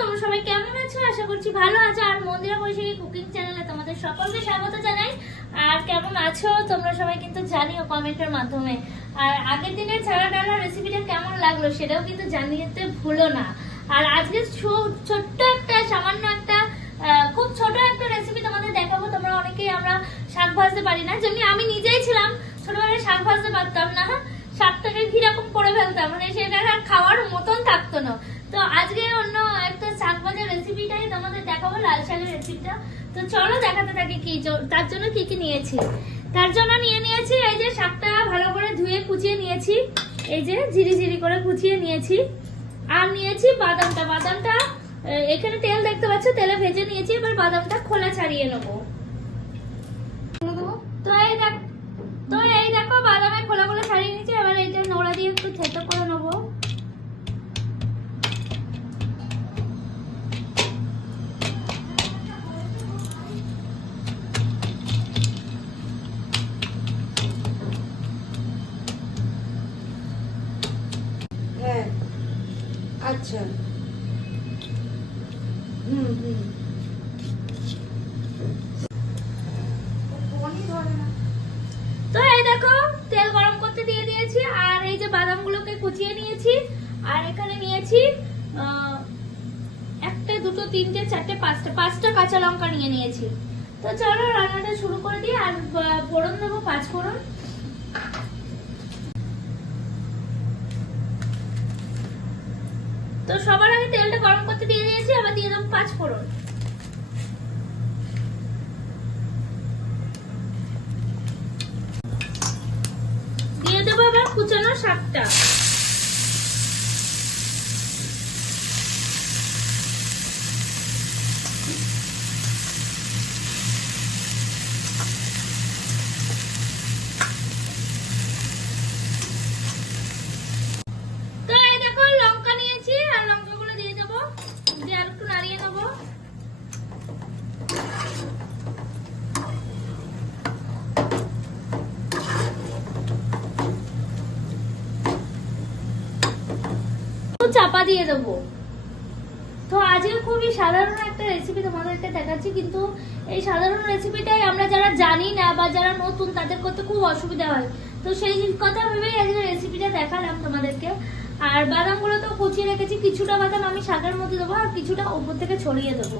তোমরা সবাই কেমন আছো? আশা করছি ভালো আছো। আর মন্দিরা বৈশাখী কুকিং চ্যানেলে তোমাদের সকলকে স্বাগত জানাই। আর কেমন আছো তোমরা সবাই কিন্তু জানিও কমেন্টের মাধ্যমে। আর আগের দিনের ছাড়া ডালা রেসিপিটা কেমন লাগলো সেটাও কিন্তু জানিয়ে ভুলো না। আর আজকে ছোট্ট একটা সামান্য একটা খুব ছোট একটা রেসিপি তোমাদের দেখাবো। তোমরা অনেকেই আমরা শাক ভাজতে পারি না, যেমনি আমি নিজেই ছিলাম ছোটবেলায় শাক ভাজতে পারতাম না, শাকটাকে কিরকম করে ফেলতাম, মানে সেটা আর খাওয়ার মতন থাকতো না। তো আজকে অন্য একটা শাক ভাজার রেসিপিটাই তোমাদের দেখাবো, লাল শাকের রেসিপিটা। তো চলো দেখাতে থাকি কি তার জন্য কি কি নিয়েছি। তার জন্য নিয়েছি এই যে শাকটা ভালো করে ধুয়ে কুচিয়ে নিয়েছি, এই যে ঝিরি করে কুচিয়ে নিয়েছি। আর নিয়েছি বাদামটা এখানে তেল দেখতে পাচ্ছ, তেলে ভেজে নিয়েছি। এবার বাদামটা খোলা ছাড়িয়ে নেবো। তো এই দেখো বাদামের খোলা ছাড়িয়ে নিয়েছি। এবার এই যে নোড়া দিয়ে একটু থেতো করে নেবো। আচ্ছা, তো এই দেখো তেল গরম করতে দিয়ে দিয়েছি। আর এই যে বাদামগুলোকে কুচিয়ে নিয়েছি। আর এখানে নিয়েছি একটা দুটো তিনটে চারটে পাঁচটা কাঁচা লঙ্কা নিয়ে নিয়েছি। তো চলো রান্নাটা শুরু করে দিই। আর ফোড়ন দেবো 5 ফোড়ন। তো সবার আগে তেলটা গরম করতে দিয়ে দিয়েছি, আবার দিয়ে দেবো 5 ফোড়ন। দিয়ে দেবো আবার কুচানো শাকটা। তো এই দেখো লঙ্কা নিয়েছি, আর লঙ্কাগুলো দিয়ে দেবো, দিয়ে আর একটু নাড়িয়ে নেবো। চাপা দিয়ে দেবো। তো আজকে খুবই সাধারণ একটা রেসিপি তোমাদেরকে দেখাচ্ছি, কিন্তু এই সাধারণ রেসিপিটাই আমরা যারা জানি না বা যারা নতুন তাদের করতে খুব অসুবিধা হয়। তো সেই কথা ভেবেই আজকে রেসিপিটা দেখালাম তোমাদেরকে। আর বাদামগুলো তো কুচিয়ে রেখেছি, কিছুটা বাদাম আমি শাকের মধ্যে দেবো আর কিছুটা উপর থেকে ছড়িয়ে দেবো।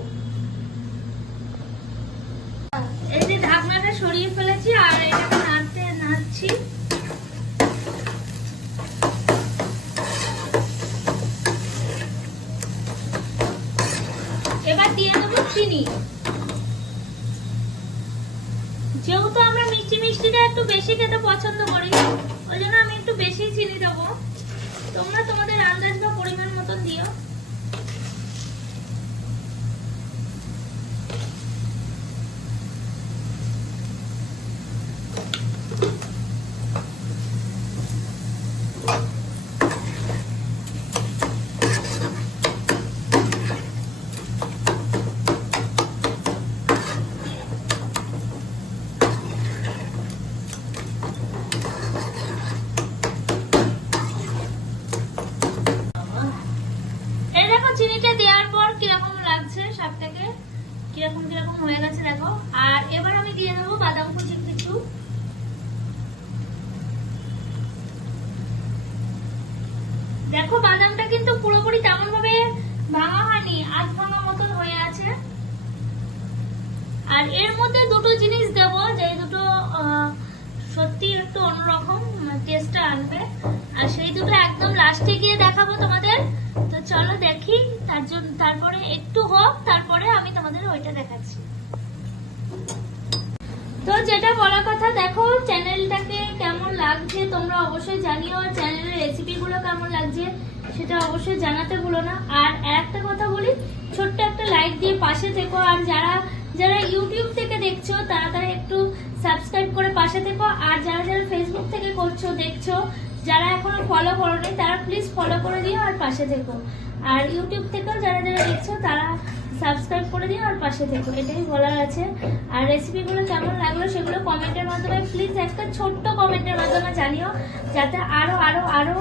এই যে ঢাকনাটা সরিয়ে ফেলেছি আর এটাকে নাড়ছি। এবার দিয়ে দেবো চিনি। যেহেতু আমরা মিষ্টিটা একটু বেশি খেতে পছন্দ করি, ওই জন্য আমি একটু বেশি চিনি দেবো। তোমরা তোমাদের আন্দাজ বা পরিমাণ মতন দিও। চিনিটা দেওয়ার পর কিরকম লাগছে, শাকটাকে কিরকম হয়ে গেছে দেখো। আর এবার আমি দিয়ে দেবো বাদাম কুচি কিছু। দেখো বাদামটা কিন্তু পুরোপুরি তেমন ভাবে ভাঙা হয়নি, আধ ভাঙা মতন হয়ে আছে। আর এর মধ্যে দুটো জিনিস দেবো, যে দুটো সত্যি একটু অন্যরকম টেস্টটা আনবে। আর সেই দুটো একদম লাস্টে গিয়ে দেখাবো তোমাদের। তো চলো দেখি, তারপরে একটু হোক, তারপরে আমি তোমাদের ওইটা দেখাচ্ছি। তো যেটা বলার কথা, দেখো চ্যানেলটাকে কেমন লাগছে তোমরা অবশ্যই জানিও। আর চ্যানেলের রেসিপিগুলো কেমন লাগছে সেটা অবশ্যই জানাতে ভুলো না। আর একটা কথা বলি, ছোট্ট একটা লাইক দিয়ে পাশে থেকো। আর যারা ইউটিউব থেকে দেখছো তারা একটু সাবস্ক্রাইব করে পাশে থেকো। আর যারা ফেসবুক থেকে দেখছো যারা এখনো ফলো করোনি তারা প্লিজ ফলো করে দিও আর পাশে থেকো। আর ইউটিউব থেকেও যারা যারা দেখছো তারা সাবস্ক্রাইব করে দিও আর পাশে থেকো, এটাই বলার আছে। আর রেসিপিগুলো কেমন লাগলো সেগুলো কমেন্টের মাধ্যমে প্লিজ একটা ছোট্ট কমেন্টের মাধ্যমে জানিও, যাতে আরো আরো আরো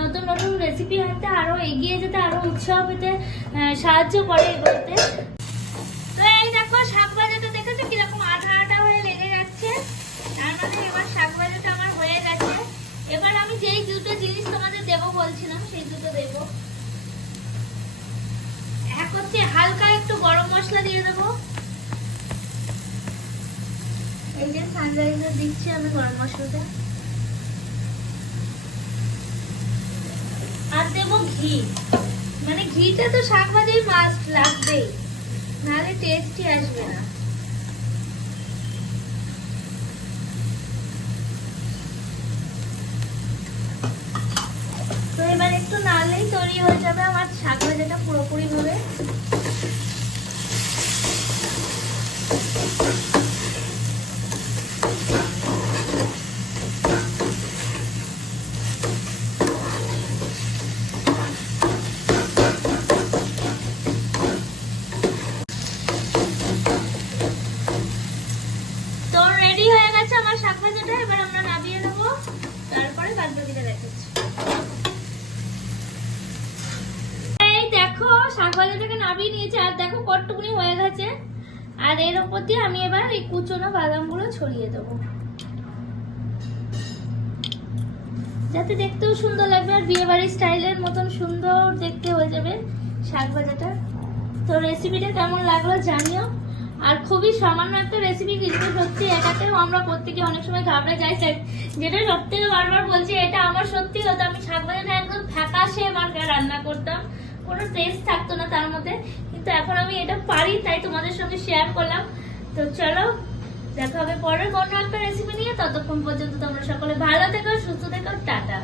নতুন নতুন রেসিপি আনতে, আরো এগিয়ে যেতে, আরো উৎসাহ পেতে সাহায্য করে এগুলোতে। তো এই দেখো শাক ভাজাটা দেখেছো কিরকম আঠা আঠা হয়ে লেগে যাচ্ছে, তার মানে এবার শাক ভাজাটা আমার হয়ে গেছে। এবার আমি যেই দুটো জিনিস তোমাদের দেবো বলছিলাম সেই দুটো দেবো। এক হচ্ছে হালকা একটু গরম মশলা দিয়ে দেবো, এই যে সানরাইজার দিচ্ছি আমি গরম মশলাটা। আর দেবো ঘি, মানে ঘিটা তো শাক ভাজায় মাস্ট লাগবেই, নাহলে টেস্টই আসবে না। তো এবার একটু নাড়লেই তৈরি হয়ে যাবে আমার শাক ভাজাটা পুরোপুরি ভাবে। তো রেডি হয়ে গেছে আমার শাক ভাজাটা, এবার আমরা নামিয়ে নেবো, তারপরে বাদ বাকিটা দেখাচ্ছি। এই দেখো শাক ভাজাটাকে নামিয়ে নিয়েছি, আর দেখো কতটুকুনি হয়ে গেছে। আর এর উপর দিয়ে আমি এবার এই কুচনো বাদামগুলো ছড়িয়ে দেবো, যাতে দেখতেও সুন্দর লাগবে আর বিয়ে বাড়ির স্টাইলের মতন সুন্দর দেখতে হয়ে যাবে শাক ভাজাটা। তো রেসিপিটা কেমন লাগলো জানিও। আর খুবই সামান্য একটা রেসিপি, কিন্তু সত্যি এটাতেও আমরা প্রত্যেকে অনেক সময় ঘাবড়ে যাই, যেটা সব থেকে বারবার বলছি এটা আমার সত্যি হতো। আমি শাক ভাজাটা একদম ফ্যাকাশে আমার রান্না করতাম, কোনো টেস্ট থাকতো না তার মধ্যে, কিন্তু এখন আমি এটা পারি, তাই তোমাদের সঙ্গে শেয়ার করলাম। তো চলো দেখা হবে পরের অন্য একটা রেসিপি নিয়ে, ততক্ষণ পর্যন্ত তোমরা সকলে ভালো থেকো, সুস্থ থেকো, টাটা।